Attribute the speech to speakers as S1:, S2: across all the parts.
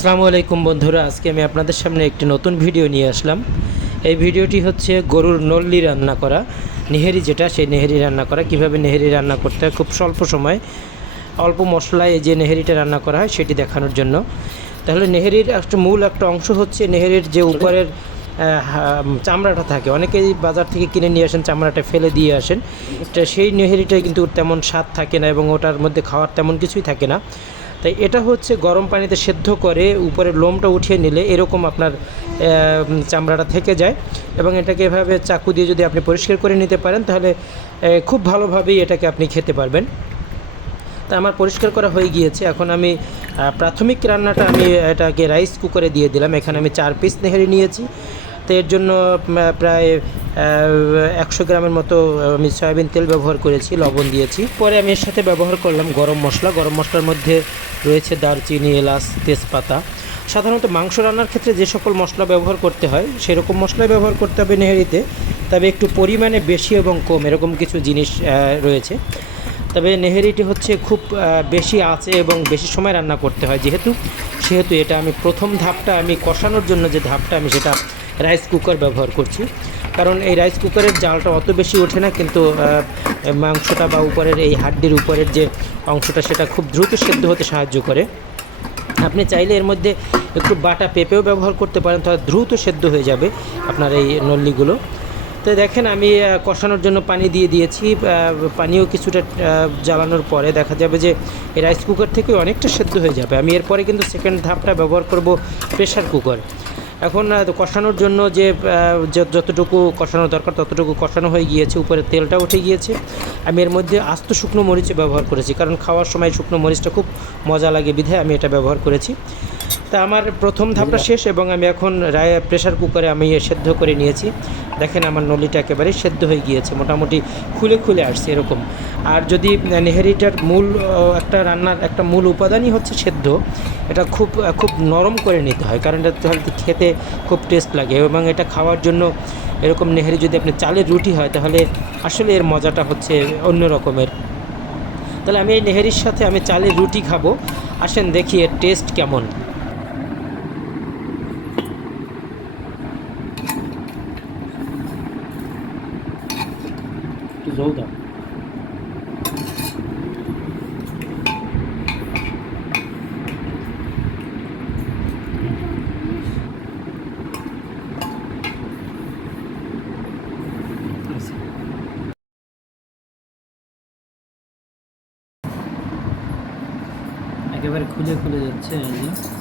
S1: আসসালামু আলাইকুম বন্ধুরা, আজকে আমি আপনাদের সামনে একটি নতুন ভিডিও নিয়ে আসলাম। এই ভিডিওটি হচ্ছে গরুর নল্লি রান্না করা, নেহেরি যেটা, সেই নেহেরি রান্না করা। কীভাবে নেহেরি রান্না করতে হয়? খুব স্বল্প সময় অল্প মশলায় যে নেহেরিটা রান্না করা হয়, সেটি দেখানোর জন্য। তাহলে নেহেরির একটা মূল একটা অংশ হচ্ছে নেহেরির যে উপরের চামড়াটা থাকে। অনেকেই বাজার থেকে কিনে নিয়ে আসেন, চামড়াটা ফেলে দিয়ে আসেন। সেই নেহেরিটাই কিন্তু তেমন স্বাদ থাকে না এবং ওটার মধ্যে খাওয়ার তেমন কিছুই থাকে না। তাই এটা হচ্ছে গরম পানিতে সেদ্ধ করে উপরে লোমটা উঠিয়ে নিলে এরকম আপনার চামড়াটা থেকে যায়। এবং এটাকে এভাবে চাকু দিয়ে যদি আপনি পরিষ্কার করে নিতে পারেন, তাহলে খুব ভালোভাবেই এটাকে আপনি খেতে পারবেন। তা আমার পরিষ্কার করা হয়ে গিয়েছে। এখন আমি প্রাথমিক রান্নাটা আমি এটাকে রাইস কুকারে দিয়ে দিলাম। এখানে আমি চার পিস নেহেরি নিয়েছি। তো এর জন্য প্রায় একশো গ্রামের মতো আমি সয়াবিন তেল ব্যবহার করেছি, লবণ দিয়েছি। পরে আমি এর সাথে ব্যবহার করলাম গরম মশলা। গরম মশলার মধ্যে রয়েছে দারচিনি, এলাচ, তেজপাতা। সাধারণত মাংস রান্নার ক্ষেত্রে যে সকল মশলা ব্যবহার করতে হয়, সেরকম মশলাই ব্যবহার করতে হবে নেহেরিতে। তবে একটু পরিমাণে বেশি এবং কম, এরকম কিছু জিনিস রয়েছে। তবে নেহেরিটি হচ্ছে খুব বেশি আছে এবং বেশি সময় রান্না করতে হয়। যেহেতু, সেহেতু এটা আমি প্রথম ধাপটা, আমি কষানোর জন্য যে ধাপটা, আমি সেটা রাইস কুকার ব্যবহার করছি। কারণ এই রাইস কুকারের জালটা অত বেশি ওঠে না, কিন্তু মাংসটা বা উপরের এই হাড্ডির উপরের যে অংশটা সেটা খুব দ্রুত সেদ্ধ হতে সাহায্য করে। আপনি চাইলে এর মধ্যে একটু বাটা পেঁপেও ব্যবহার করতে পারেন, তাহলে দ্রুত সেদ্ধ হয়ে যাবে আপনার এই নল্লিগুলো। তো দেখেন, আমি কষানোর জন্য পানি দিয়ে দিয়েছি পানিও কিছুটা জ্বালানোর পরে দেখা যাবে যে এই রাইস কুকার থেকে অনেকটা সেদ্ধ হয়ে যাবে। আমি এরপরে কিন্তু সেকেন্ড ধাপটা ব্যবহার করব প্রেশার কুকার এখন কষানোর জন্য যে যতটুকু কষানো দরকার, ততটুকু কষানো হয়ে গিয়েছে, উপরে তেলটা উঠে গিয়েছে। আমি এর মধ্যে আস্ত শুকনো মরিচ ব্যবহার করেছি, কারণ খাওয়ার সময় শুকনো মরিচটা খুব মজা লাগে বিধায় আমি এটা ব্যবহার করেছি। তা আমার প্রথম ধাপটা শেষ এবং আমি এখন রায় প্রেশার কুকারে আমি সেদ্ধ করে নিয়েছি। দেখেন আমার নলিটা একেবারে সেদ্ধ হয়ে গিয়েছে মোটামুটি খুলে খুলে আসছে এরকম। আর যদি নেহেরিটার মূল একটা রান্নার একটা মূল উপাদানই হচ্ছে সেদ্ধ এটা খুব খুব নরম করে নিতে হয় কারণ এটা তাহলে খেতে খুব টেস্ট লাগে এবং এটা খাওয়ার জন্য এরকম নেহেরি যদি আপনি চালের রুটি হয় তাহলে আসলে এর মজাটা হচ্ছে অন্য রকমের। তাহলে আমি এই নেহেরির সাথে আমি চালের রুটি খাব আসেন দেখি এর টেস্ট কেমন। একটু জল দাও একেবারে খুলে খুলে যাচ্ছে এই যে।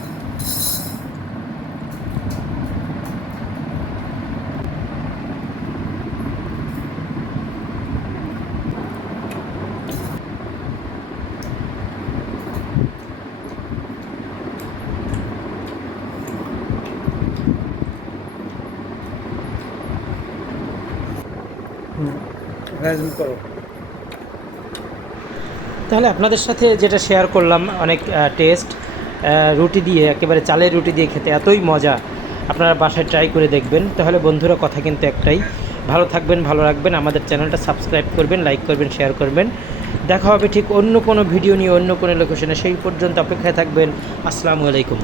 S2: করো।
S1: তাহলে আপনাদের সাথে যেটা শেয়ার করলাম, অনেক টেস্ট রুটি দিয়ে, একেবারে চালের রুটি দিয়ে খেতে এতই মজা। আপনারা বাসায় ট্রাই করে দেখবেন। তাহলে বন্ধুরা, কথা কিন্তু একটাই। ভালো থাকবেন, ভালো রাখবেন। আমাদের চ্যানেলটা সাবস্ক্রাইব করবেন লাইক করবেন শেয়ার করবেন। দেখা হবে ঠিক অন্য কোনো ভিডিও নিয়ে, অন্য কোনো লোকেশনে সেই পর্যন্ত অপেক্ষায় থাকবেন। আসসালামু আলাইকুম।